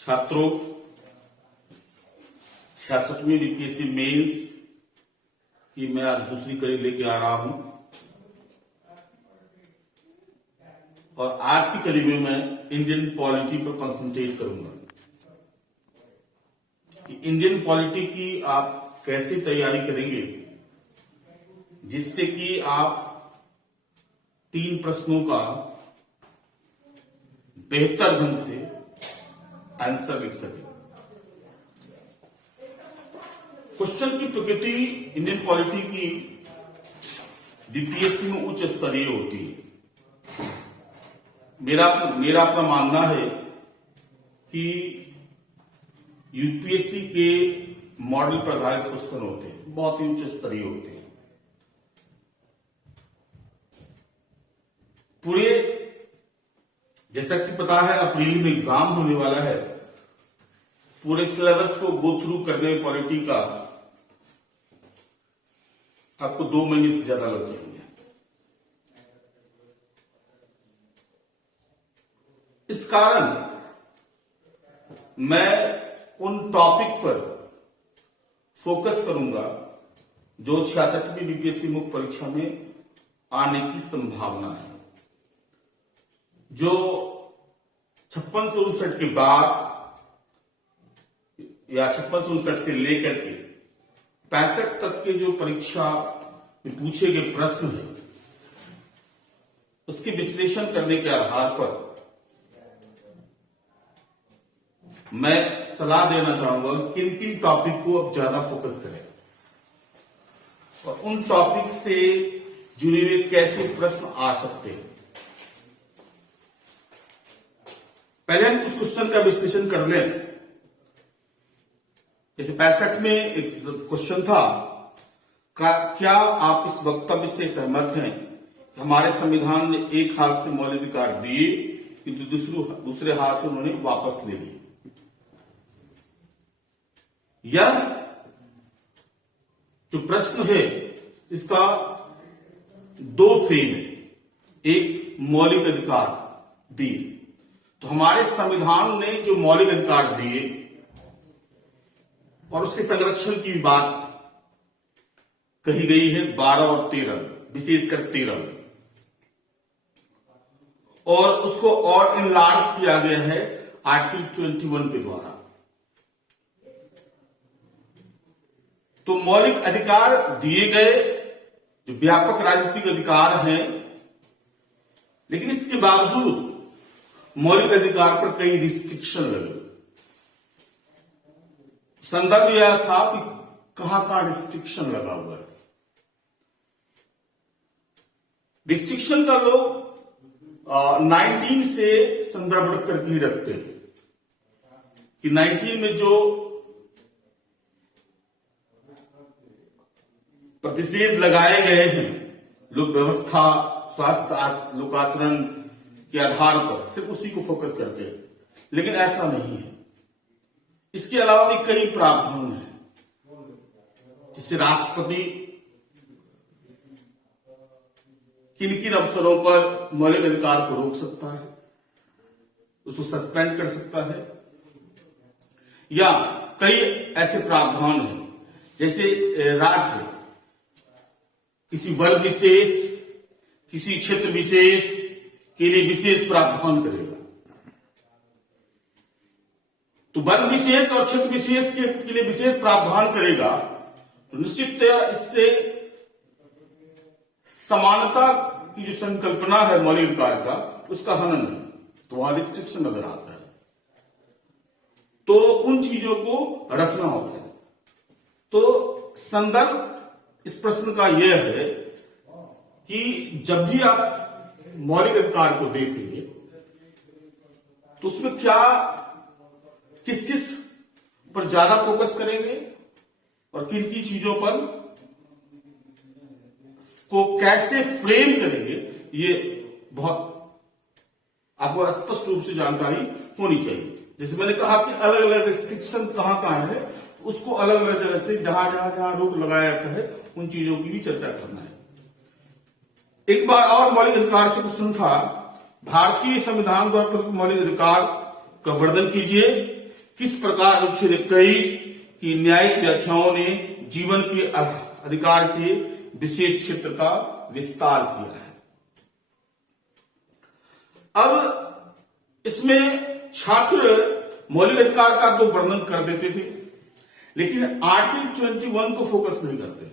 छात्रों, 66वीं BPSC mains की मैं आज दूसरी कड़ी लेके आ रहा हूं और आज की कड़ी में मैं इंडियन पॉलिटी पर कंसंट्रेट करूंगा कि इंडियन पॉलिटी की आप कैसे तैयारी करेंगे जिससे कि आप 3 प्रश्नों का बेहतर ढंग से आंसर लिख सके। क्वेश्चन की प्रकृति इंडियन पॉलिटी की बीपीएससी में उच्च स्तरीय होती है। मेरा अपना मानना है कि यूपीएससी के मॉडल पर आधारित क्वेश्चन होते हैं, बहुत ही उच्च स्तरीय होते हैं। पूरे जैसा कि पता है अप्रैल में एग्जाम होने वाला है, पूरे सिलेबस को गो थ्रू करने में पॉलिटी का आपको 2 महीने से ज्यादा लग जाएंगे। इस कारण मैं उन टॉपिक पर फोकस करूंगा जो 66वीं बीपीएससी मुख्य परीक्षा में आने की संभावना है। जो 56 से 59 के बाद या 56 से 59 से लेकर के 65 तक के जो परीक्षा में पूछे गए प्रश्न है उसके विश्लेषण करने के आधार पर मैं सलाह देना चाहूंगा किन किन टॉपिक को अब ज्यादा फोकस करें और उन टॉपिक से जुड़े हुए कैसे प्रश्न आ सकते हैं। पहले हम कुछ क्वेश्चन का विश्लेषण कर लें। जैसे 65 में एक क्वेश्चन था, क्या आप इस वक्तव्य से सहमत हैं कि हमारे संविधान ने एक हाथ से मौलिक अधिकार दिए किंतु दूसरे हाथ से उन्होंने वापस ले लिए। यह जो प्रश्न है इसका 2 फ्रेम है। एक मौलिक अधिकार दिए, तो हमारे संविधान ने जो मौलिक अधिकार दिए और उसके संरक्षण की बात कही गई है 12 और 13, विशेषकर 13, और उसको और इनलार्ज किया गया है आर्टिकल 21 के द्वारा। तो मौलिक अधिकार दिए गए जो व्यापक राजनीतिक अधिकार हैं, लेकिन इसके बावजूद मौलिक अधिकार पर कई रिस्ट्रिक्शन लगे। संदर्भ यह था कि कहां रिस्ट्रिक्शन लगा हुआ है। रिस्ट्रिक्शन का लोग 19 से संदर्भ करके ही रखते हैं कि 19 में जो प्रतिषेध लगाए गए हैं लोक व्यवस्था, स्वास्थ्य, लोकाचरण के आधार पर, सिर्फ उसी को फोकस करते हैं, लेकिन ऐसा नहीं है। इसके अलावा भी कई प्रावधान हैं जिससे राष्ट्रपति किन किन अवसरों पर मौलिक अधिकार को रोक सकता है, उसको सस्पेंड कर सकता है, या कई ऐसे प्रावधान हैं जैसे राज्य किसी वर्ग विशेष, किसी क्षेत्र विशेष के लिए विशेष प्रावधान करेगा। तो वर्ग विशेष और क्षेत्र विशेष के लिए विशेष प्रावधान करेगा तो निश्चिततया इससे समानता की जो संकल्पना है मौलिक अधिकार का, उसका हनन है, तो वहां रिस्ट्रिक्शन नजर आता है। तो उन चीजों को रखना होता है। तो संदर्भ इस प्रश्न का यह है कि जब भी आप मौलिक अधिकार को देखेंगे तो उसमें किस किस पर ज्यादा फोकस करेंगे और किन की चीजों पर को कैसे फ्रेम करेंगे, ये बहुत आपको स्पष्ट रूप से जानकारी होनी चाहिए। जैसे मैंने कहा कि अलग अलग रिस्ट्रिक्शन कहां है, उसको अलग अलग जगह से जहां रोक लगाया जाता है उन चीजों की भी चर्चा करना है। एक बार और मौलिक अधिकार से क्वेश्चन था, भारतीय संविधान द्वारा प्रदत्त मौलिक अधिकार का वर्णन कीजिए किस प्रकार अनुच्छेद 21 की न्यायिक व्याख्याओं ने जीवन के अधिकार के विशेष क्षेत्र का विस्तार किया है। अब इसमें छात्र मौलिक अधिकार का तो वर्णन कर देते थे, लेकिन आर्टिकल 21 को फोकस नहीं करते,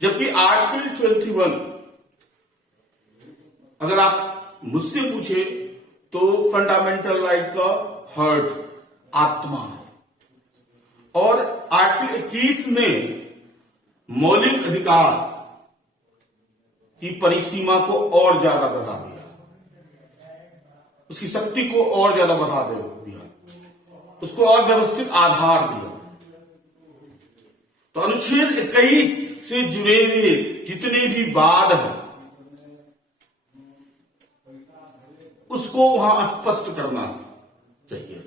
जबकि आर्टिकल 21 अगर आप मुझसे पूछे तो फंडामेंटल राइट का हार्ट, आत्मा है, और आर्टिकल 21 ने मौलिक अधिकार की परिसीमा को और ज्यादा बढ़ा दिया, उसकी शक्ति को और ज्यादा बढ़ा दिया, उसको और व्यवस्थित आधार दिया। तो अनुच्छेद 21 से जुड़े हुए जितने भी वाद हैं उसको वहां स्पष्ट करना चाहिए।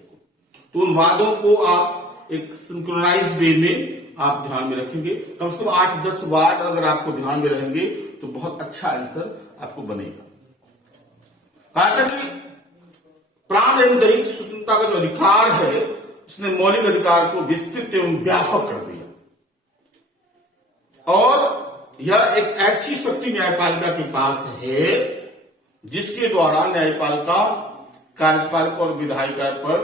तो उन वादों को आप एक सिंक्रोनाइज वे में आप ध्यान में रखेंगे, कम से कम 8-10 वाद अगर आपको ध्यान में रहेंगे तो बहुत अच्छा आंसर आपको बनेगा। कहा था कि प्राण एवं दैहिक स्वतंत्रता का जो अधिकार है उसने मौलिक अधिकार को विस्तृत एवं व्यापक कर दिया, और यह एक ऐसी शक्ति न्यायपालिका के पास है जिसके द्वारा न्यायपालिका कार्यपालिका और विधायिका पर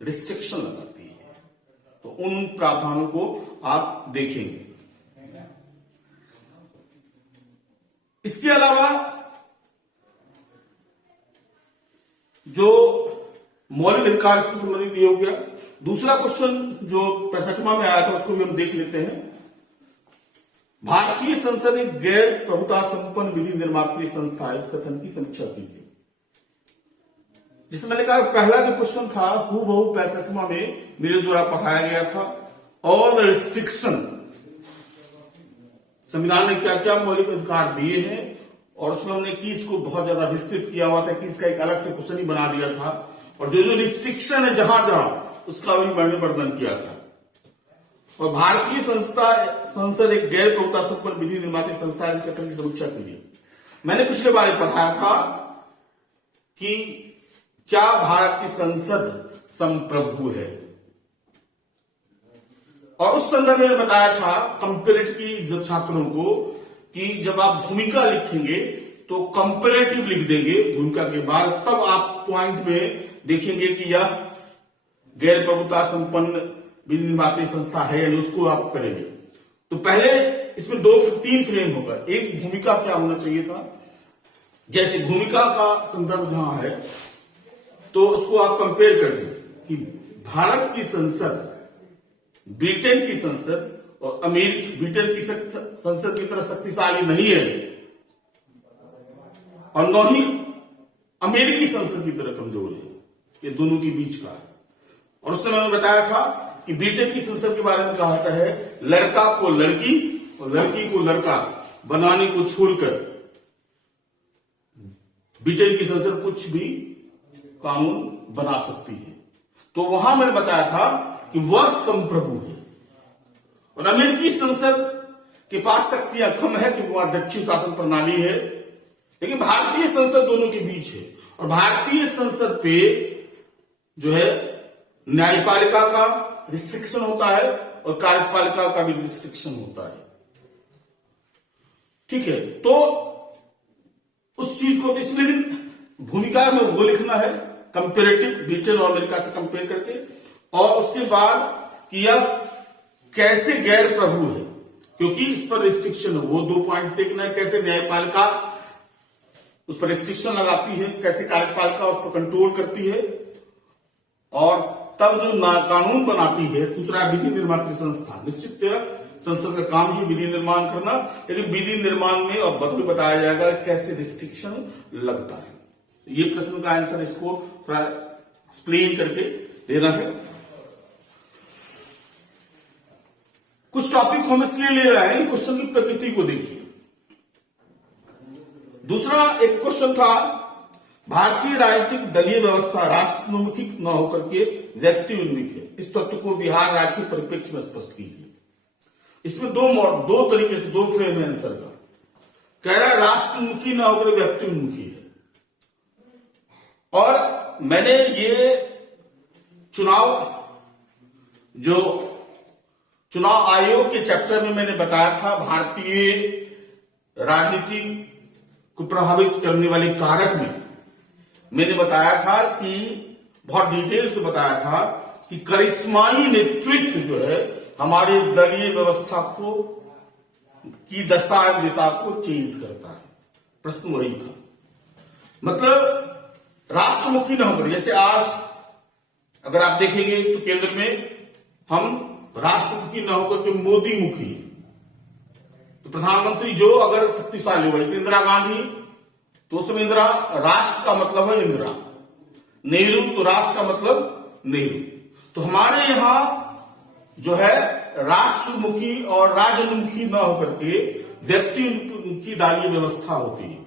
रिस्ट्रिक्शन लगाती है। तो उन प्रावधानों को आप देखेंगे। इसके अलावा जो मौलिक अधिकार से संबंधित ये हो गया। दूसरा क्वेश्चन जो 65वां में आया था उसको भी हम देख लेते हैं। भारतीय संसद एक गैर प्रभुता संपन्न विधि निर्मात्री संस्था है, इस कथन की समीक्षा कीजिए। जिसमें मैंने कहा पहला जो क्वेश्चन था हूबहू 65वां में मेरे द्वारा पढ़ाया गया था। ऑल रिस्ट्रिक्शन, संविधान ने क्या क्या मौलिक अधिकार दिए हैं, और उसमें हमने कीस को बहुत ज्यादा विस्तृत किया हुआ था, कीस का एक अलग से क्वेश्चन ही बना दिया था, और जो जो रिस्ट्रिक्शन है जहां जहां उसका भी मैंने वर्णन किया था। और भारतीय संसद एक गैर प्रभुता संपन्न विधि निर्मात्री संस्था है, इसके कथन की समीक्षा के लिए मैंने पिछले बार पढ़ाया था कि क्या भारत की संसद संप्रभु है, और उस संदर्भ में बताया था कंपेरेटिव की छात्रों को कि जब आप भूमिका लिखेंगे तो कंपेरेटिव लिख देंगे भूमिका के बाद, तब आप पॉइंट में देखेंगे कि यह गैर प्रभुता संपन्न विधि निर्मात्री संस्था है, यानी उसको आप करेंगे। तो पहले इसमें 2-3 फ्रेम होगा। एक भूमिका क्या होना चाहिए था, जैसे भूमिका का संदर्भ जहां है तो उसको आप कंपेयर कर दें कि भारत की संसद ब्रिटेन की संसद और ब्रिटेन की संसद की तरह शक्तिशाली नहीं है, और न ही अमेरिकी संसद की तरह कमजोर है, ये दोनों के बीच का। और उस समय मैंने बताया था कि ब्रिटेन की संसद के बारे में कहा जाता है लड़का को लड़की और लड़की को लड़का बनाने को छोड़कर ब्रिटेन की संसद कुछ भी कानून बना सकती है। तो वहां मैंने बताया था कि वह संप्रभु है, और अमेरिकी संसद के पास शक्तियां कम है क्योंकि वहां दक्षिण शासन प्रणाली है, लेकिन भारतीय संसद दोनों के बीच है। और भारतीय संसद पे जो है न्यायपालिका का रिस्ट्रिक्शन होता है और कार्यपालिका का भी रिस्ट्रिक्शन होता है। ठीक है, तो उस चीज को इसलिए भूमिका में वो लिखना है कंपेरेटिव, ब्रिटेन और अमेरिका से कंपेयर करके, और उसके बाद कि यह कैसे गैर प्रभु है, क्योंकि इस पर रिस्ट्रिक्शन है। वो 2 पॉइंट देखना है, कैसे न्यायपालिका उस पर रिस्ट्रिक्शन लगाती है, कैसे कार्यपालिका उस पर कंट्रोल करती है, और तब जो कानून बनाती है। दूसरा विधि निर्मात्री संस्था, निश्चित संसद का काम ही विधि निर्माण करना, लेकिन विधि निर्माण में और बताया जाएगा कैसे रिस्ट्रिक्शन लगता है। ये प्रश्न का आंसर इसको थोड़ा एक्सप्लेन करके देना है। कुछ टॉपिक हम इसलिए ले रहे हैं, क्वेश्चन की प्रकृति को देखिए। दूसरा एक क्वेश्चन था भारतीय राजनीतिक दलीय व्यवस्था राष्ट्रोन्मुखी न होकर के व्यक्ति उन्मुख है, इस तत्व को बिहार राज्य के परिप्रेक्ष्य में स्पष्ट कीजिए। इसमें दो तरीके से 2 फ्रेम है आंसर का। कह रहा है राष्ट्रोन्मुखी न होकर व्यक्ति उन्मुखी है, और मैंने ये चुनाव आयोग के चैप्टर में मैंने बताया था भारतीय राजनीति को प्रभावित करने वाले कारक में मैंने बताया था कि बहुत डिटेल से बताया था कि करिश्माई नेतृत्व जो है हमारे दलीय व्यवस्था को की दशा दिशा को चेंज करता है। प्रश्न वही था, मतलब राष्ट्रमुखी न होकर, जैसे आज अगर आप देखेंगे तो केंद्र में हम राष्ट्रमुखी न होकर के मोदी मुखी, तो प्रधानमंत्री जो अगर शक्तिशाली हो, जैसे इंदिरा गांधी, तो उस समय इंदिरा राष्ट्र का मतलब है इंदिरा, नेहरू तो राष्ट्र का मतलब नेहरू। तो हमारे यहां जो है राष्ट्रमुखी और राजमुखी न होकर के व्यक्तिमुखी दलीय व्यवस्था होती है।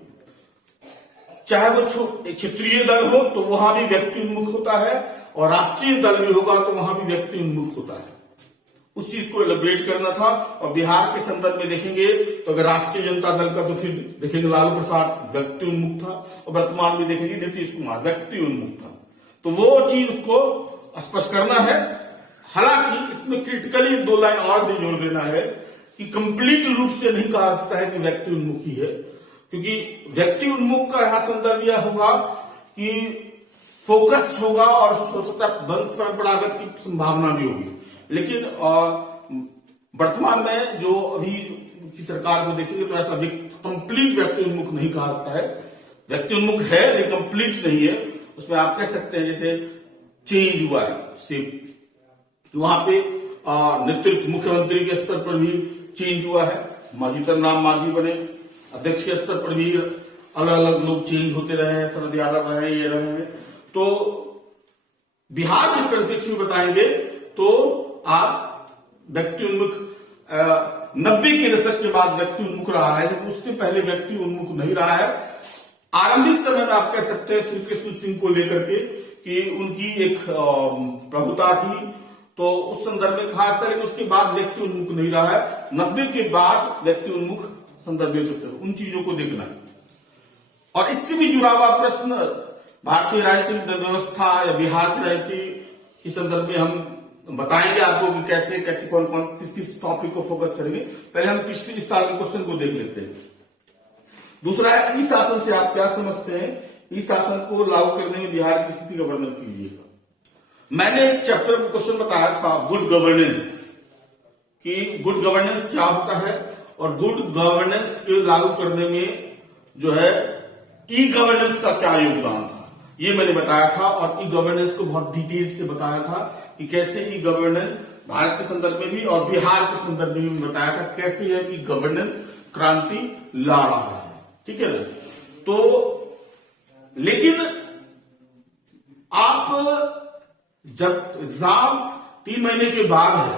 चाहे वो क्षेत्रीय दल हो तो वहां भी व्यक्ति उन्मुख होता है, और राष्ट्रीय दल भी होगा तो वहां भी व्यक्ति उन्मुख होता है। उस चीज को एलिब्रेट करना था। और बिहार के संदर्भ में देखेंगे तो अगर राष्ट्रीय जनता दल का तो फिर देखेंगे लालू प्रसाद व्यक्ति उन्मुख था, और वर्तमान में देखेंगे नीतीश कुमार व्यक्ति उन्मुख था। तो वो चीज उसको स्पष्ट करना है। हालांकि इसमें क्रिटिकली 2 लाइन और भी जोड़ देना है कि कंप्लीट रूप से नहीं कहा सकता है कि व्यक्ति उन्मुखी है, क्योंकि व्यक्ति उन्मुख का यहां संदर्भ यह होगा कि फोकस्ड होगा और हो सकता है वंश परंपरागत की संभावना भी होगी। लेकिन वर्तमान में जो अभी की सरकार को देखेंगे तो ऐसा कंप्लीट व्यक्ति उन्मुख नहीं कहा सकता है। व्यक्ति उन्मुख है लेकिन कंप्लीट नहीं है। उसमें आप कह सकते हैं जैसे चेंज हुआ है, वहां पे नेतृत्व मुख्यमंत्री के स्तर पर भी चेंज हुआ है, जीतन राम मांझी बने, अध्यक्ष के स्तर पर भी अलग अलग लोग चेंज होते रहे हैं, शरद यादव रहे, ये रहे हैं। तो बिहार के परिप्रेक्ष्य में बताएंगे तो आप व्यक्ति उन्मुख 90 के दशक के बाद व्यक्ति उन्मुख रहा है, लेकिन उससे पहले व्यक्ति उन्मुख नहीं रहा है। आरंभिक समय में आप कह सकते हैं श्री कृष्ण सिंह को लेकर के कि उनकी एक प्रभुता थी, तो उस संदर्भ में खास तरह उसके बाद व्यक्ति उन्मुख नहीं रहा है। 90 के बाद व्यक्ति उन्मुख संदर्भ दे सकते हैं, उन चीजों को देखना है। और इससे भी जुड़ा हुआ प्रश्न भारतीय राजनीतिक व्यवस्था या बिहार की राजनीति के संदर्भ में हम बताएंगे आपको कि कैसे कैसे कौन कौन किस किस टॉपिक को फोकस करेंगे। पहले हम पिछले इस साल के क्वेश्चन को देख लेते हैं। दूसरा है ई शासन से आप क्या समझते हैं, ई शासन को लागू करने में बिहार की स्थिति का वर्णन कीजिएगा। मैंने एक चैप्टर में क्वेश्चन बताया था गुड गवर्नेंस, कि गुड गवर्नेंस क्या होता है और गुड गवर्नेंस के लागू करने में जो है ई गवर्नेंस का क्या योगदान था, ये मैंने बताया था। और ई गवर्नेंस को बहुत डिटेल से बताया था कि कैसे ई गवर्नेंस भारत के संदर्भ में भी और बिहार के संदर्भ में भी बताया था कैसे यह ई गवर्नेंस क्रांति ला रहा है। ठीक है ना। तो लेकिन आप जब एग्जाम 3 महीने के बाद है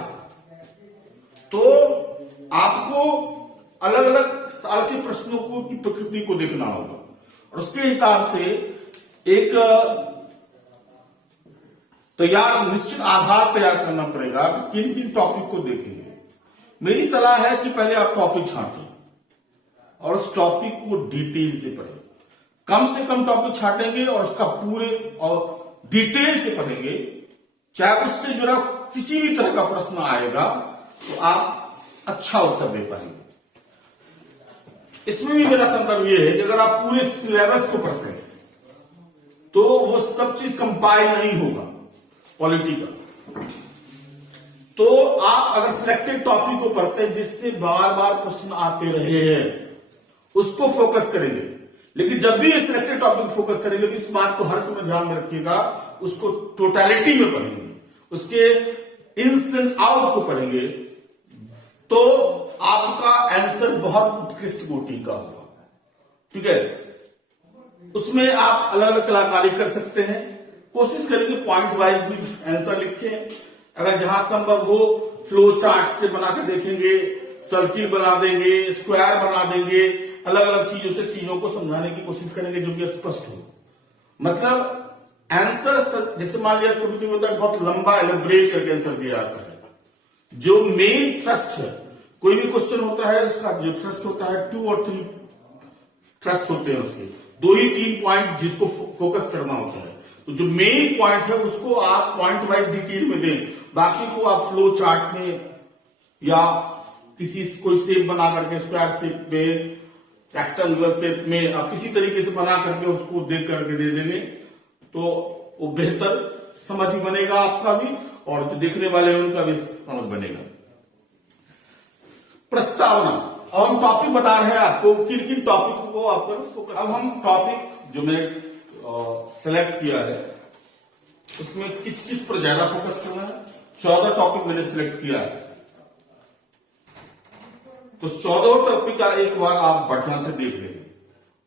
तो आपको अलग अलग साल के प्रश्नों को की प्रकृति को देखना होगा और उसके हिसाब से एक तैयार निश्चित आधार तैयार करना पड़ेगा कि किन किन टॉपिक को देखेंगे। मेरी सलाह है कि पहले आप टॉपिक छांटें और उस टॉपिक को डिटेल से पढ़ें। कम से कम टॉपिक छाटेंगे और उसका पूरे और डिटेल से पढ़ेंगे, चाहे उससे जुड़ा किसी भी तरह का प्रश्न आएगा तो आप अच्छा उत्तर दे पाएंगे। इसमें भी मेरा संदर्भ यह है कि अगर आप पूरे सिलेबस को पढ़ते हैं तो वो सब चीज कंपाइल नहीं होगा पॉलिटी का। तो आप अगर सिलेक्टेड टॉपिक को पढ़ते हैं जिससे बार बार क्वेश्चन आते रहे हैं उसको फोकस करेंगे। लेकिन जब भी ये सिलेक्टेड टॉपिक फोकस करेंगे तो इस बात को हर समय ध्यान में रखिएगा, उसको टोटलिटी में पढ़ेंगे, उसके इन्स एंड आउट को पढ़ेंगे तो आपका आंसर बहुत उत्कृष्ट कोटि का होगा। ठीक है। उसमें आप अलग अलग कलाकारी कर सकते हैं। कोशिश करेंगे पॉइंट वाइज भी आंसर लिखें। अगर जहां संभव हो फ्लो चार्ट से बनाकर देखेंगे, सर्किल बना देंगे, स्क्वायर बना देंगे, अलग अलग चीजों से चीजों को समझाने की कोशिश करेंगे जो कि स्पष्ट हो। मतलब आंसर जैसे मान लिया कभी कभी होता है बहुत लंबा एलोब्रेट करके आंसर दिया जाता है। जो मेन थ्रस्ट है, कोई भी क्वेश्चन होता है उसका जो थ्रस्ट होता है 2 और 3 थ्रस्ट होते हैं, उसके 2 ही 3 पॉइंट जिसको फोकस करना होता है। तो जो मेन पॉइंट है उसको आप पॉइंट वाइज डिटेल में दें, बाकी को आप फ्लो चार्ट में या किसी कोई शेप बना करके स्क्वायर शेप में, रेक्टेंगुलर शेप में आप किसी तरीके से बना करके उसको देख करके दे देंगे तो वो बेहतर समझ ही बनेगा आपका भी, और जो देखने वाले हैं उनका भी समझ बनेगा। प्रस्तावना, और हम टॉपिक बता रहे हैं आपको किन किन टॉपिक को आपको फोकस। अब हम टॉपिक जो मैंने सेलेक्ट किया है उसमें किस किस पर ज्यादा फोकस करना है। 14 टॉपिक मैंने सिलेक्ट किया है, तो 14 टॉपिक का एक बार आप बढ़िया से देख लेंगे।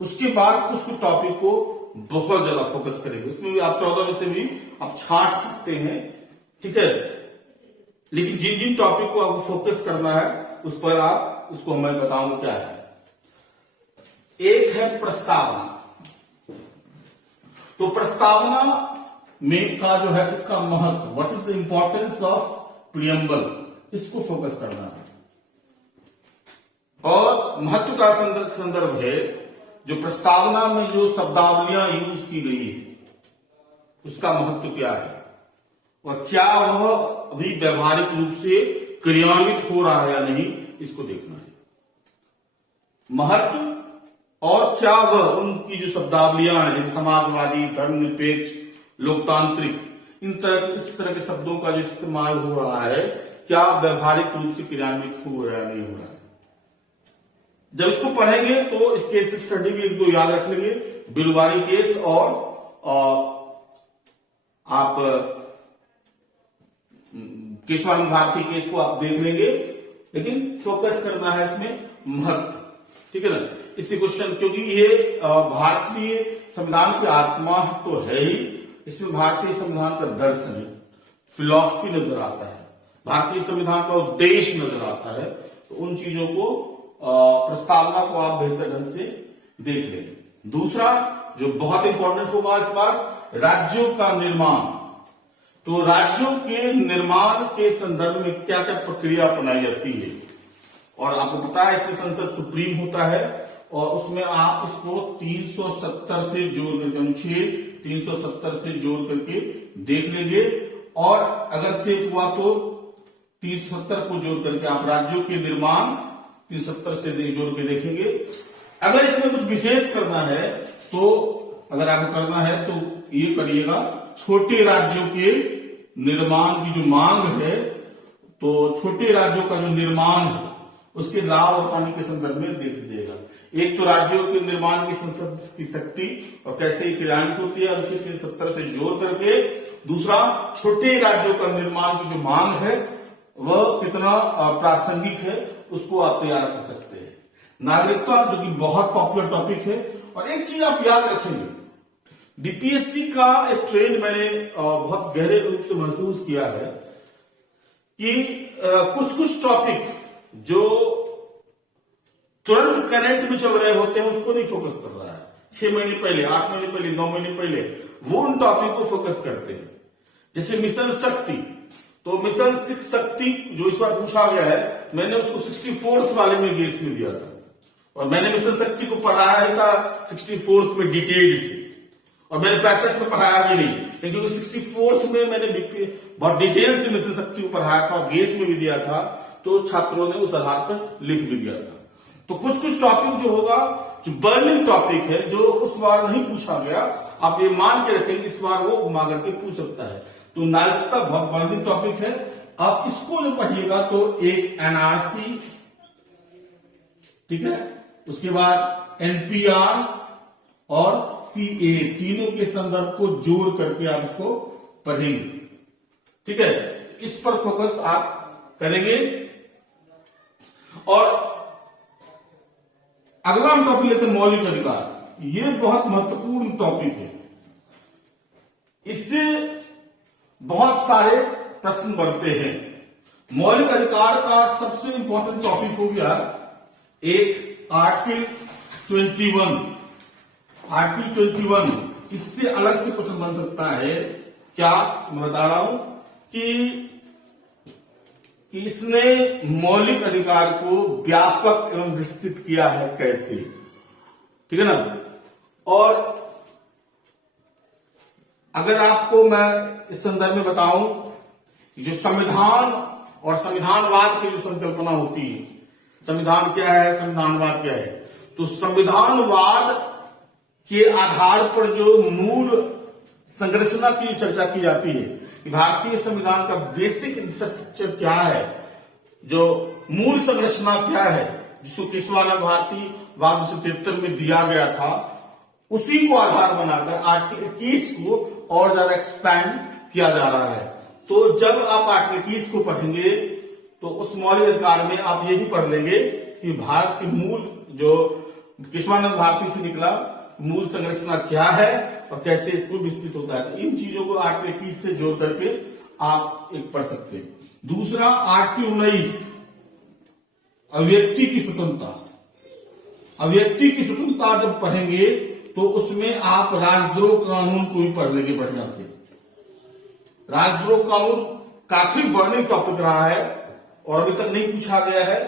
उसके बाद कुछ कुछ टॉपिक को बहुत ज्यादा फोकस करेंगे, उसमें भी आप 14 में से भी आप छांट सकते हैं, ठीक है। लेकिन जिन जिन टॉपिक को आपको फोकस करना है उस पर आप, उसको मैं बताऊंगा क्या है। एक है प्रस्तावना। तो प्रस्तावना में का जो है इसका महत्व, what is the importance of preamble, इसको फोकस करना है। और महत्व का संदर्भ है जो प्रस्तावना में जो शब्दावलियां यूज की गई है उसका महत्व क्या है, और क्या वह अभी व्यवहारिक रूप से क्रियान्वित हो रहा है या नहीं, इसको देखना है। महत्व, और क्या वह उनकी जो शब्दावलियां हैं जैसे समाजवादी, धर्मनिरपेक्ष, लोकतांत्रिक, इस तरह के शब्दों का जो इस्तेमाल हो रहा है, क्या व्यवहारिक रूप से क्रियान्वित हो रहा है या नहीं हो रहा है। जब इसको पढ़ेंगे तो केस स्टडी भी एक दो याद रख लेंगे, बिलवारी केस और आप केशवानंद भारती केस को आप देख लेंगे, लेकिन फोकस करना है इसमें महत्व, ठीक है ना। इसी क्वेश्चन, क्योंकि ये भारतीय संविधान की आत्मा तो है ही, इसमें भारतीय संविधान का दर्शन, फिलॉसफी नजर आता है, भारतीय संविधान का उद्देश्य नजर आता है। तो उन चीजों को, प्रस्तावना को आप बेहतर ढंग से देख लेंगे। दूसरा जो बहुत इंपॉर्टेंट होगा इस बार, राज्यों का निर्माण। तो राज्यों के निर्माण के संदर्भ में क्या क्या प्रक्रिया अपनाई जाती है, और आपको पता है इसमें संसद सुप्रीम होता है, और उसमें आप इसको 370 से जोड़ करके, अनुच्छेद 370 से जोड़ करके देख लेंगे, और अगर सेफ हुआ तो 370 को जोड़ करके आप राज्यों के निर्माण 370 से जोड़ के देखेंगे। अगर इसमें कुछ विशेष करना है तो, अगर आपको करना है तो ये करिएगा, छोटे राज्यों के निर्माण की जो मांग है, तो छोटे राज्यों का जो निर्माण है उसके लाभ और हानि के संदर्भ में देख लीजिएगा। एक तो राज्यों के निर्माण की संसद की शक्ति और कैसे क्रियान्वित होती है, अनुच्छेद 370 से जोड़ करके। दूसरा, छोटे राज्यों का निर्माण की जो मांग है वह कितना प्रासंगिक है, उसको आप तैयार कर सकते हैं। नागरिकता, जो कि बहुत पॉपुलर टॉपिक है। और एक चीज आप याद रखेंगे, बीपीएससी का एक ट्रेंड मैंने बहुत गहरे रूप से महसूस किया है कि कुछ कुछ टॉपिक जो तुरंत करंट में चल रहे होते हैं उसको नहीं फोकस कर रहा है। 6 महीने पहले, 8 महीने पहले, 9 महीने पहले वो उन टॉपिक को फोकस करते हैं। जैसे मिशन शक्ति, तो मिशन शक्ति जो इस बार पूछा गया है, मैंने उसको 64th वाले में गेस में दिया था, और मैंने मिशन शक्ति को पढ़ाया था 64th में डिटेल से, और मैंने 65 में पढ़ाया भी नहीं, क्योंकि 64th में मैंने बहुत डिटेल से मिशन शक्ति को पढ़ाया था और गेस में भी दिया था, तो छात्रों ने उस आधार पर लिख भी दिया था। तो कुछ कुछ टॉपिक जो होगा, जो बर्निंग टॉपिक है, जो उस बार नहीं पूछा गया, आप ये मान के रखेंगे इस बार वो घुमा करके पूछ सकता है। तो नागरिकता बहुत बर्निंग टॉपिक है, आप इसको जो पढ़िएगा तो एक एनआरसी, ठीक है, उसके बाद एनपीआर और सीए, तीनों के संदर्भ को जोड़ करके आप इसको पढ़ेंगे, ठीक है। इस पर फोकस आप करेंगे। और अगला हम टॉपिक लेते हैं मौलिक अधिकार। ये बहुत महत्वपूर्ण टॉपिक है, इससे बहुत सारे प्रश्न बनते हैं। मौलिक अधिकार का सबसे इंपॉर्टेंट टॉपिक हो गया एक आर्टिकल 21। आर्टिकल 21, इससे अलग से क्वेश्चन बन सकता है। क्या मैं बता रहा हूं कि इसने मौलिक अधिकार को व्यापक एवं विस्तृत किया है कैसे, ठीक है ना। और अगर आपको मैं इस संदर्भ में बताऊं कि जो संविधान और संविधानवाद की जो संकल्पना होती है, संविधान क्या है, संविधानवाद क्या है, तो संविधानवाद के आधार पर जो मूल संरचना की चर्चा की जाती है कि भारतीय संविधान का बेसिक इंफ्रास्ट्रक्चर क्या है, जो मूल संरचना क्या है, जिसको केशवानंद भारती वाद 1973 में दिया गया था, उसी को आधार बनाकर आर्टिकल 21 को और ज्यादा एक्सपैंड किया जा रहा है। तो जब आप आर्टिकल 21 को पढ़ेंगे तो उस मौलिक अधिकार में आप यही पढ़ लेंगे कि भारत की मूल जो केशवानंद भारती से निकला मूल संरचना क्या है और कैसे इसको विस्तृत होता है। तो इन चीजों को आर्टिकल 21 से जोड़ करके आप एक पढ़ सकते हैं। दूसरा, आर्टिकल 19 अभिव्यक्ति की स्वतंत्रता। अभिव्यक्ति की स्वतंत्रता जब पढ़ेंगे तो उसमें आप राजद्रोह कानून को भी पढ़ लेंगे बढ़िया से। राजद्रोह कानून काफी बर्निंग टॉपिक रहा है और अभी तक नहीं पूछा गया है,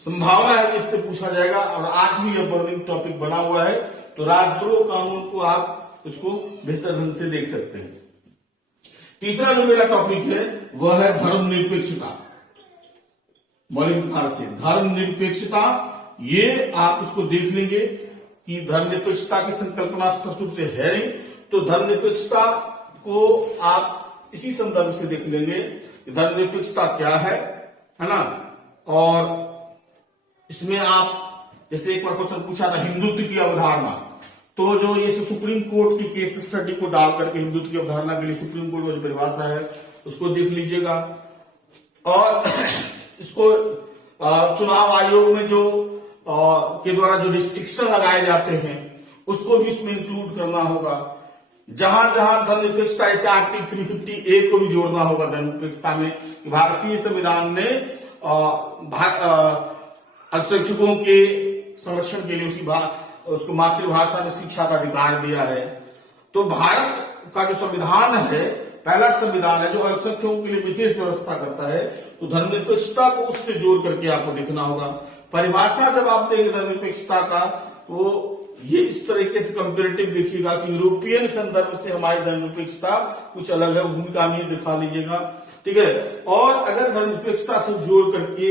संभावना है कि इससे पूछा जाएगा और आज भी यह बर्निंग टॉपिक बना हुआ है। तो राजद्रोह कानून को आप इसको बेहतर ढंग से देख सकते हैं। तीसरा जो मेरा टॉपिक है वह है धर्मनिरपेक्षता। मौलिक अधिकार से धर्मनिरपेक्षता, ये आप उसको देख लेंगे कि धर्मनिरपेक्षता की संकल्पना स्पष्ट रूप से है नहीं, तो धर्मनिरपेक्षता को आप इसी संदर्भ से देख लेंगे कि धर्मनिरपेक्षता क्या है ना। और इसमें आप जैसे एक बार क्वेश्चन पूछा था हिंदुत्व की अवधारणा, तो जो ये सुप्रीम कोर्ट की केस स्टडी को डाल करके हिंदुत्व की अवधारणा के लिए सुप्रीम कोर्ट की जो परिभाषा है उसको देख लीजिएगा। और इसको चुनाव आयोग में जो के द्वारा जो रिस्ट्रिक्शन लगाए जाते हैं उसको भी इसमें इंक्लूड करना होगा। जहां जहां धर्मनिरपेक्षता, ऐसे आर्टिकल 350A को भी जोड़ना होगा धर्मनिरपेक्षता में। भारतीय संविधान ने अल्पसंख्यकों के संरक्षण के लिए उसको मातृभाषा में शिक्षा का अधिकार दिया है। तो भारत का जो संविधान है, पहला संविधान है जो अल्पसंख्यकों के लिए विशेष व्यवस्था करता है। तो धर्मनिरपेक्षता को उससे जोड़ करके आपको देखना होगा। परिभाषा जब आप देंगे धर्मनिरपेक्षता का, तो ये इस तरीके से कंपेरेटिव देखिएगा कि यूरोपियन संदर्भ से हमारी धर्मनिरपेक्षता कुछ अलग है, भूमिका में दिखा लीजिएगा, ठीक है। और अगर धर्मनिरपेक्षता से जोड़ करके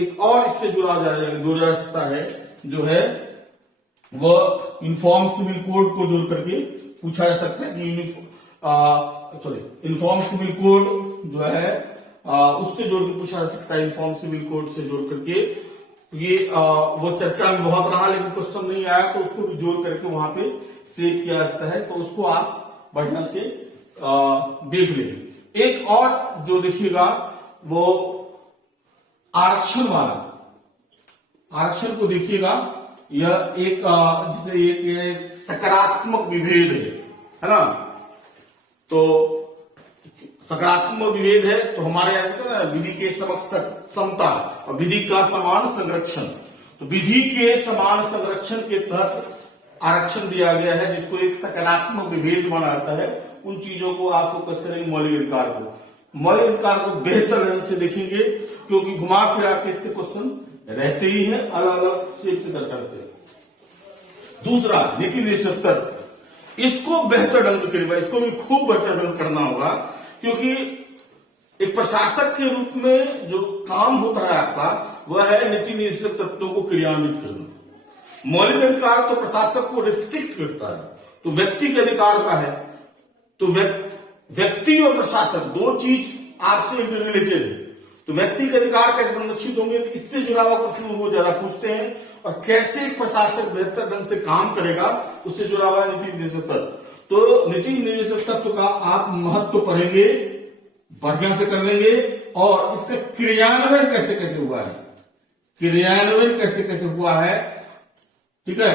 एक और इससे जोड़ा जा सकता है, जो है वह यूनिफॉर्म सिविल कोड को जोड़ करके पूछा जा सकता है कि यूनिफॉर्म सिविल कोड जो है उससे जोड़ के पूछा जा सकता है, यूनिफॉर्म सिविल कोड से जोड़ करके। ये वो चर्चा में बहुत रहा लेकिन क्वेश्चन नहीं आया, तो उसको भी जोड़ करके वहां पे सेव किया जाता है। तो उसको आप बढ़िया से देख लेंगे। एक और जो देखिएगा वो आरक्षण वाला, आरक्षण को देखिएगा, यह एक जिसे एक सकारात्मक विभेद है ना। तो सकारात्मक विभेद है तो हमारे यहां से कहते हैं विधि के समक्ष समता और विधि का समान संरक्षण। तो विधि के समान संरक्षण के तहत आरक्षण दिया गया है, जिसको एक सकारात्मक विभेद माना जाता है। उन चीजों को आप फोकस करेंगे। मौलिक अधिकार को, मौलिक अधिकार को बेहतर ढंग से देखेंगे, क्योंकि घुमा फिरा के इससे क्वेश्चन रहते ही है, अलग अलग सेप से करते हैं। दूसरा, नीति निर्देशक तत्व, इसको बेहतर ढंग से करेगा, इसको भी खूब बेहतर ढंग से करना होगा, क्योंकि एक प्रशासक के रूप में जो काम होता है आपका, वह है नीति निर्देशक तत्वों को क्रियान्वित करना। मौलिक अधिकार तो प्रशासक को रिस्ट्रिक्ट करता है, तो व्यक्ति के अधिकार का है। तो व्यक्ति और प्रशासक दो चीज आपसे इंटररिलेटेड है। तो व्यक्ति के अधिकार कैसे संरक्षित होंगे, तो इससे जुड़ा हुआ प्रश्न वो ज्यादा पूछते हैं। और कैसे एक प्रशासक बेहतर ढंग से काम करेगा, उससे जुड़ा हुआ नीति निर्देशक तत्व। तो नीति निर्देशक तत्व का आप महत्व पढ़ेंगे, बढ़िया से कर लेंगे। और इसका क्रियान्वयन कैसे कैसे हुआ है, क्रियान्वयन कैसे कैसे हुआ है, ठीक है,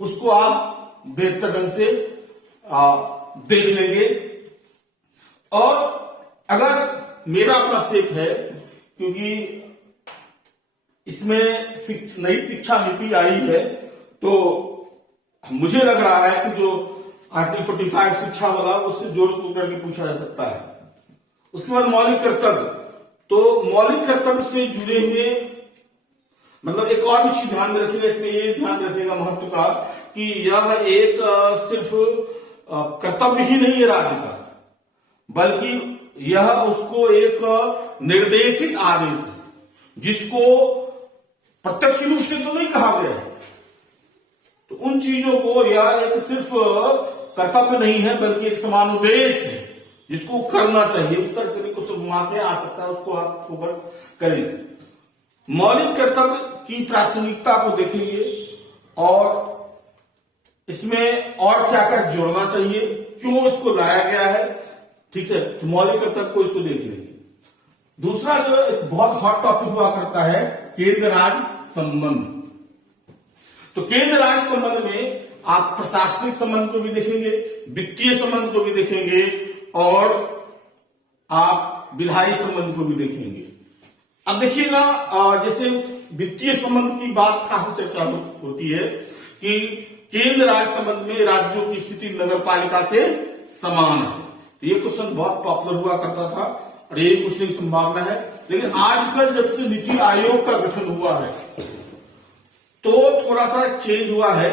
उसको आप बेहतर ढंग से देख लेंगे। और अगर मेरा अपना सेप है, क्योंकि इसमें नई शिक्षा नीति आई है, तो मुझे लग रहा है कि जो आर्टिकल 45 शिक्षा वाला, उससे जोड़ करके पूछा जा सकता है। उसके बाद मौलिक कर्तव्य, तो मौलिक कर्तव्य से जुड़े हुए मतलब एक और भी चीज ध्यान में रखिएगा, इसमें ये ध्यान रखिएगा महत्व का, कि यह एक सिर्फ कर्तव्य ही नहीं है राज्य का, बल्कि यह उसको एक निर्देशित आदेश है, जिसको प्रत्यक्ष रूप से तो नहीं कहा गया है। तो उन चीजों को यह एक सिर्फ कर्तव्य नहीं है, बल्कि एक समानुदेश है जिसको करना चाहिए। उस तरह से कुछ वाक्य आ सकता है, उसको आप फोकस करेंगे। मौलिक कर्तव्य की प्रासंगिकता को देखेंगे और इसमें और क्या क्या जोड़ना चाहिए, क्यों इसको लाया गया है, ठीक है। तो मौलिक कर्तव्य को इसको देख लेंगे। दूसरा जो एक बहुत हॉट टॉपिक हुआ करता है, केंद्र राज्य संबंध। तो केंद्र राज्य संबंध में आप प्रशासनिक संबंध को भी देखेंगे, वित्तीय संबंध को भी देखेंगे और आप विधायी संबंध को भी देखेंगे। अब देखिएगा, जैसे वित्तीय संबंध की बात काफी चर्चा होती है कि केंद्र राज्य संबंध में राज्यों की स्थिति नगर पालिका के समान है। तो ये क्वेश्चन बहुत पॉपुलर हुआ करता था और यही पूछने की संभावना है। लेकिन आजकल जब से नीति आयोग का गठन हुआ है तो थोड़ा सा चेंज हुआ है।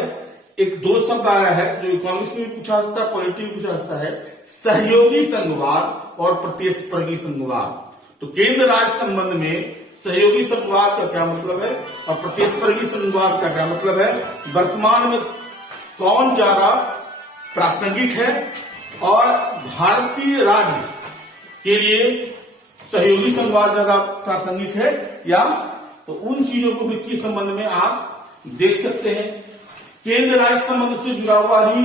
एक दो शब्द आया है जो इकोनॉमिक्स में भी पूछा जाता है, पॉलिटी में पूछा जाता है, सहयोगी संघवाद और प्रतिस्पर्धी संघवाद। तो केंद्र राज्य संबंध में सहयोगी संघवाद का क्या मतलब है और प्रतिस्पर्धी संघवाद का क्या मतलब है, वर्तमान में कौन ज्यादा प्रासंगिक है और भारतीय राज्य के लिए सहयोगी संघवाद ज्यादा प्रासंगिक है या, तो उन चीजों को वित्तीय संबंध में आप देख सकते हैं। केंद्र राज्य संबंध से जुड़ा हुआ ही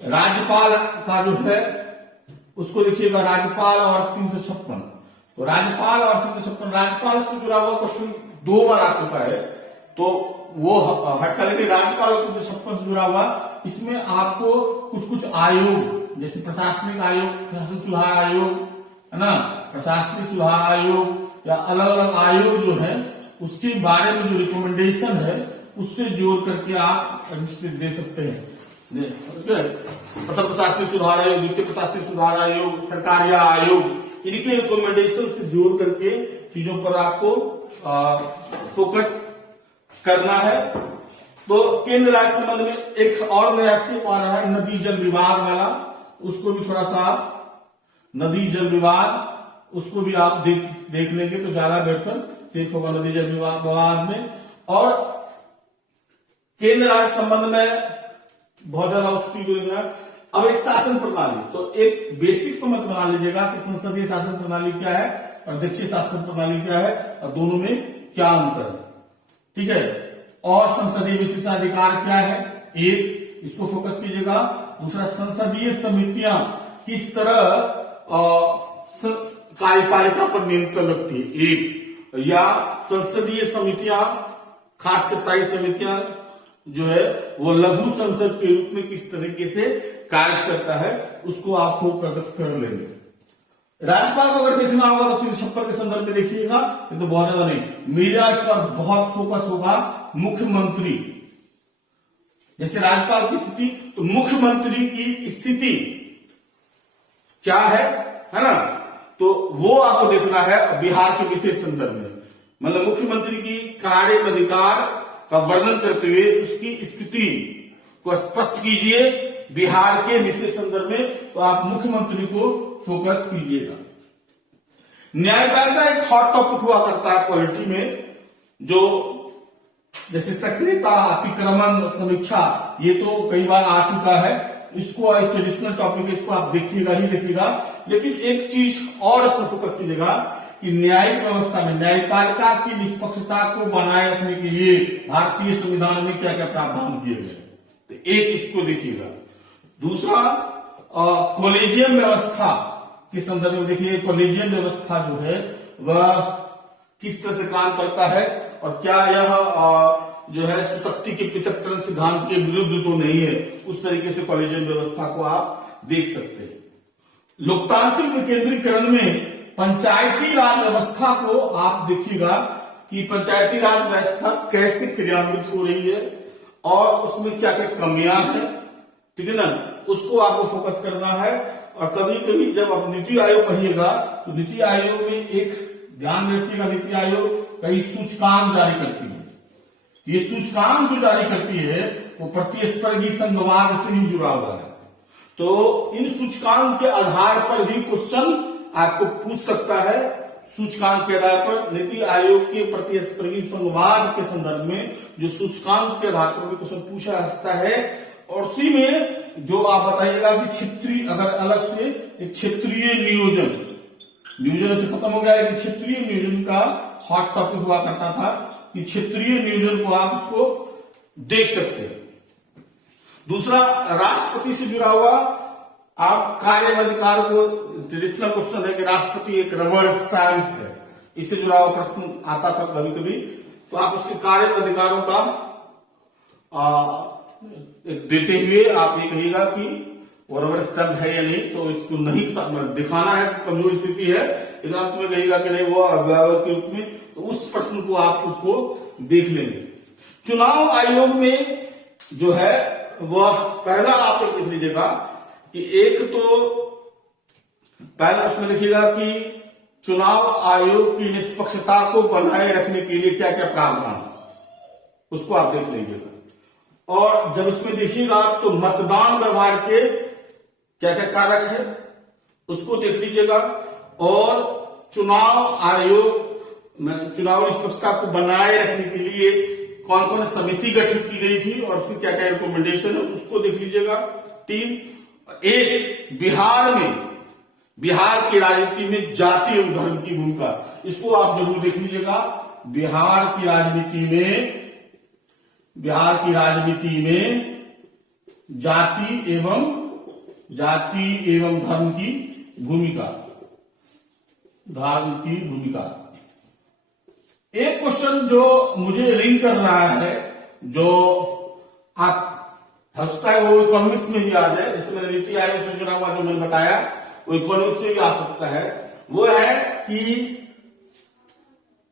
राज्यपाल का जो है उसको देखिएगा, राज्यपाल और 356। तो राज्यपाल और 356, राज्यपाल से जुड़ा हुआ क्वेश्चन 2 बार आ चुका है, तो वो हटका लेकिन राज्यपाल और 356 से जुड़ा हुआ, इसमें आपको कुछ कुछ आयोग जैसे प्रशासनिक आयोग, प्रशासन सुधार आयोग है ना, प्रशासनिक सुधार आयोग या अलग अलग आयोग जो है उसके बारे में जो रिकमेंडेशन है उससे जोड़ करके आप दे सकते हैं। प्रथम प्रशासनिक सुधार आयोग, द्वितीय प्रशासनिक सुधार आयोग, सरकारिया आयोग, इनके रिकमेंडेशन से जोड़ करके चीजों पर आपको फोकस करना है। तो केंद्र राज्य संबंध में एक और नया सेप आ रहा है नदी जल विवाद वाला, उसको भी थोड़ा सा, नदी जल विवाद उसको भी आप देख लेंगे तो ज्यादा बेहतर सेप होगा नदी जल विवाद में। और केंद्र राज्य संबंध में बहुत ज्यादा उस चीज को देखना। अब एक शासन प्रणाली, तो एक बेसिक समझ बना लीजिएगा कि संसदीय शासन प्रणाली क्या है और अध्यक्षीय शासन प्रणाली क्या है और दोनों में क्या अंतर है, ठीक है। और संसदीय विशेषाधिकार क्या है, एक इसको फोकस कीजिएगा। दूसरा, संसदीय समितियां किस तरह कार्यपालिका पर नियंत्रण रखती है, एक, या संसदीय समितियां खासकर स्थायी समितियां जो है वो लघु संसद के रूप में किस तरीके से कार्य करता है, उसको आप फोकस कर लेंगे। राज्यपाल को अगर देखना होगा तो 356 के संदर्भ में देखिएगा, ये तो बहुत ज्यादा नहीं, मीडिया इस पर बहुत फोकस होगा। मुख्यमंत्री, जैसे राज्यपाल की स्थिति, तो मुख्यमंत्री की स्थिति क्या है ना, तो वो आपको देखना है बिहार के विशेष संदर्भ में। मतलब मुख्यमंत्री की कार्य अधिकार का वर्णन करते हुए उसकी स्थिति को स्पष्ट कीजिए बिहार के विशेष संदर्भ में, तो आप मुख्यमंत्री को फोकस कीजिएगा। न्यायपालिका एक हॉट टॉपिक हुआ करता है पॉलिटी में, जो जैसे सक्रियता, अतिक्रमण, समीक्षा, ये तो कई बार आ चुका है, इसको एक ट्रेडिशनल टॉपिक है, इसको आप देखिएगा ही देखिएगा। लेकिन एक चीज और इसमें फोकस कीजिएगा कि न्यायिक व्यवस्था में न्यायपालिका की निष्पक्षता को बनाए रखने के लिए भारतीय संविधान में क्या क्या प्रावधान किए गए, तो एक इसको देखिएगा। दूसरा, कॉलेजियम व्यवस्था के संदर्भ में देखिए, कॉलेजियम व्यवस्था जो है वह किस तरह से काम करता है और क्या यह जो है सुशक्ति के पृथक्करण सिद्धांत के विरुद्ध तो नहीं है, उस तरीके से कॉलेजियम व्यवस्था को आप देख सकते हैं। लोकतांत्रिक विकेंद्रीकरण में पंचायती राज व्यवस्था को आप देखिएगा कि पंचायती राज व्यवस्था कैसे क्रियान्वित हो रही है और उसमें क्या क्या कमियां हैं, ठीक है ना, उसको आपको फोकस करना है। और कभी कभी जब आप नीति आयोग कहिएगा तो नीति आयोग में एक ध्यान में रखिएगा, नीति आयोग कई सूचकांक जारी करती है। ये सूचकांक जो जारी करती है वो प्रतिस्पर्धी संघवाद से ही जुड़ा हुआ है। तो इन सूचकांक के आधार पर भी क्वेश्चन आपको पूछ सकता है। सूचकांक के आधार पर नीति आयोग के प्रतिस्पर्धी संवाद के संदर्भ में जो सूचकांक के आधार पर भी क्वेश्चन पूछा जा सकता है। और उसी में जो आप बताइएगा कि क्षेत्रीय, अगर अलग से एक क्षेत्रीय नियोजन से खत्म हो गया, लेकिन क्षेत्रीय नियोजन का हॉट टॉपिक हुआ करता था कि क्षेत्रीय नियोजन को आप उसको देख सकते हैं। दूसरा, राष्ट्रपति से जुड़ा हुआ आप कार्य अधिकार को, ट्रेडिशनल क्वेश्चन है कि राष्ट्रपति एक रबर स्टैंप है, इससे जुड़ा हुआ प्रश्न आता था कभी कभी, तो आप उसके कार्य अधिकारों का एक देते हुए आप ये कहिएगा कि वो रबर स्टैंप है या नहीं, तो इसको नहीं दिखाना है कि कमजोर स्थिति है, लेकिन अंत में कहिएगा कि नहीं वो अभिभावक के रूप में, तो उस प्रश्न को आप उसको देख लेंगे। चुनाव आयोग में जो है वह पहला आप लिख लीजिएगा कि एक तो पहला उसमें लिखिएगा कि चुनाव आयोग की निष्पक्षता को बनाए रखने के लिए क्या क्या प्रावधान, उसको आप देख लीजिएगा। और जब इसमें देखिएगा तो मतदान व्यवहार के क्या क्या कारक है उसको देख लीजिएगा। और चुनाव आयोग चुनाव निष्पक्षता को बनाए रखने के लिए कौन कौन समिति गठित की गई थी और उसकी क्या क्या रिकमेंडेशन है उसको देख लीजिएगा। 3, एक बिहार की राजनीति में जाति एवं धर्म की भूमिका, इसको आप जरूर देख लीजिएगा। बिहार की राजनीति में जाति एवं धर्म की भूमिका। एक क्वेश्चन जो मुझे रिंग कर रहा है, जो आप हंसता है, वो इकोनॉमिक्स में भी आ जाए, जैसे मैंने नीति आयोग से जुड़ा हुआ जो मैंने बताया वो इकोनॉमिक्स में भी आ सकता है, वो है कि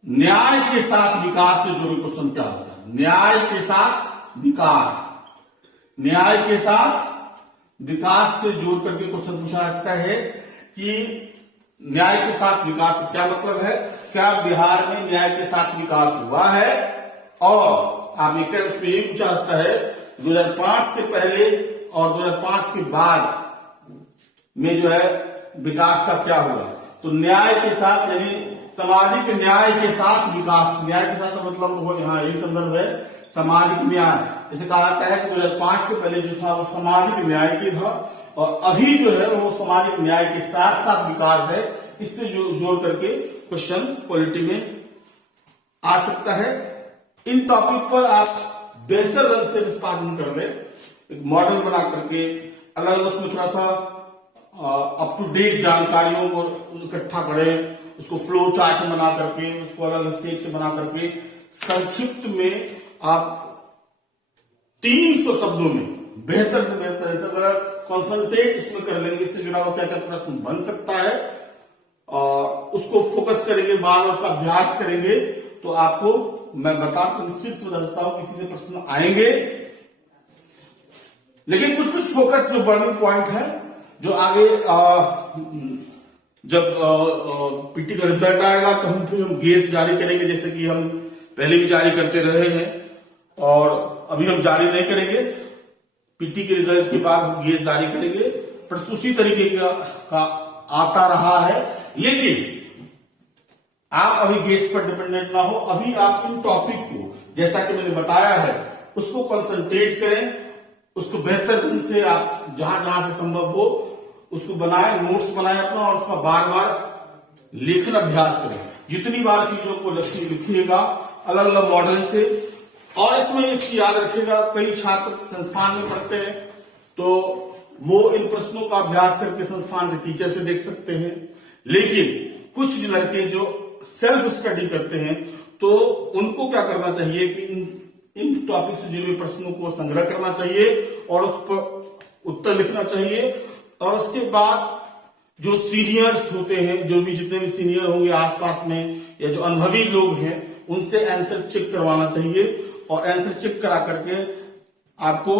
न्याय के साथ विकास से जुड़े क्वेश्चन क्या होता है। न्याय के साथ विकास से जोड़ करके क्वेश्चन पूछा जा सकता है कि न्याय के साथ विकास का क्या मतलब है, क्या बिहार में न्याय के साथ विकास हुआ है। और आप ये उसमें ये पूछा जाता है 2005 से पहले और 2005 के बाद में जो है विकास का क्या हुआ। तो न्याय के साथ यानी सामाजिक न्याय के साथ विकास, न्याय के साथ का मतलब वो यहाँ यही संदर्भ है सामाजिक न्याय। जैसे कहा जाता है कि 2005 से पहले जो था वो सामाजिक न्याय की था और अभी जो है वो सामाजिक न्याय के साथ साथ विकास है। इससे जोड़ करके क्वेश्चन पॉलिटी में आ सकता है। इन टॉपिक पर आप बेहतर ढंग से निष्पादन कर ले, एक मॉडल बना करके अलग अलग उसमें थोड़ा सा अप टू डेट जानकारियों को इकट्ठा करें, उसको फ्लो चार्ट बना करके उसको अलग अलग शेप से बना करके संक्षिप्त में आप 300 शब्दों में बेहतर से बेहतर ऐसा अगर कॉन्संट्रेट इसमें कर लेंगे, इससे जुड़ा हुआ क्या क्या प्रश्न बन सकता है और उसको फोकस करेंगे, बार बार उसका अभ्यास करेंगे, तो आपको मैं बता निश्चित समझ सकता हूं किसी से प्रश्न आएंगे। लेकिन कुछ कुछ फोकस जो बर्निंग पॉइंट है जो आगे जब पीटी का रिजल्ट आएगा तो हम गेस जारी करेंगे, जैसे कि हम पहले भी जारी करते रहे हैं और अभी हम जारी नहीं करेंगे। पीटी के रिजल्ट के बाद हम गेस जारी करेंगे, पर उसी तरीके का आता रहा है। लेकिन आप अभी गेस पर डिपेंडेंट ना हो, अभी आप इन टॉपिक को जैसा कि मैंने बताया है उसको कंसंट्रेट करें, उसको बेहतर ढंग से आप जहां जहां से संभव हो उसको बनाए, नोट्स बनाए अपना और उसका बार बार लेखन अभ्यास करें। जितनी बार चीजों को लिखिएगा अलग अलग मॉडल से। और इसमें एक चीज याद रखिएगा, कई छात्र संस्थान में पढ़ते हैं तो वो इन प्रश्नों का अभ्यास करके संस्थान के टीचर से देख सकते हैं, लेकिन कुछ लड़के जो सेल्फ स्टडी करते हैं तो उनको क्या करना चाहिए कि इन टॉपिक से जुड़े प्रश्नों को संग्रह करना चाहिए और उस पर उत्तर लिखना चाहिए। और उसके बाद जो सीनियर्स होते हैं, जो भी जितने भी सीनियर होंगे आसपास में या जो अनुभवी लोग हैं, उनसे आंसर चेक करवाना चाहिए और आंसर चेक करा करके आपको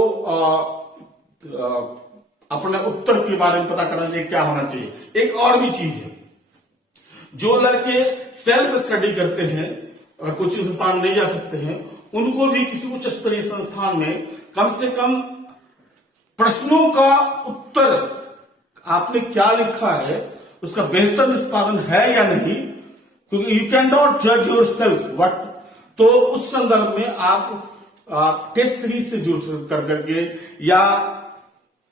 अपने उत्तर के बारे में पता करना चाहिए क्या होना चाहिए। एक और भी चीज है, जो लड़के सेल्फ स्टडी करते हैं और कोचिंग संस्थान नहीं जा सकते हैं, उनको भी किसी उच्च स्तरीय संस्थान में कम से कम प्रश्नों का उत्तर आपने क्या लिखा है उसका बेहतर निष्पादन है या नहीं, क्योंकि यू कैन नॉट जज योर सेल्फ वट। तो उस संदर्भ में आप टेस्ट सीरीज से जुड़ करके या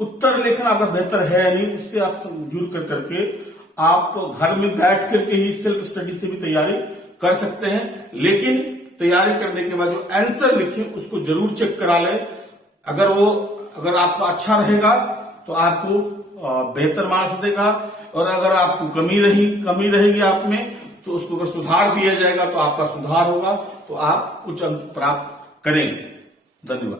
उत्तर लेखन आपका बेहतर है या नहीं उससे आप जुड़ करके आप घर में बैठ करके ही सेल्फ स्टडी से भी तैयारी कर सकते हैं। लेकिन तैयारी करने के बाद जो आंसर लिखे उसको जरूर चेक करा ले। अगर आपका अच्छा रहेगा तो आपको बेहतर मार्क्स देगा, और अगर आपको कमी रहेगी आप में तो उसको अगर सुधार दिया जाएगा तो आपका सुधार होगा, तो आप कुछ अंक प्राप्त करेंगे। धन्यवाद।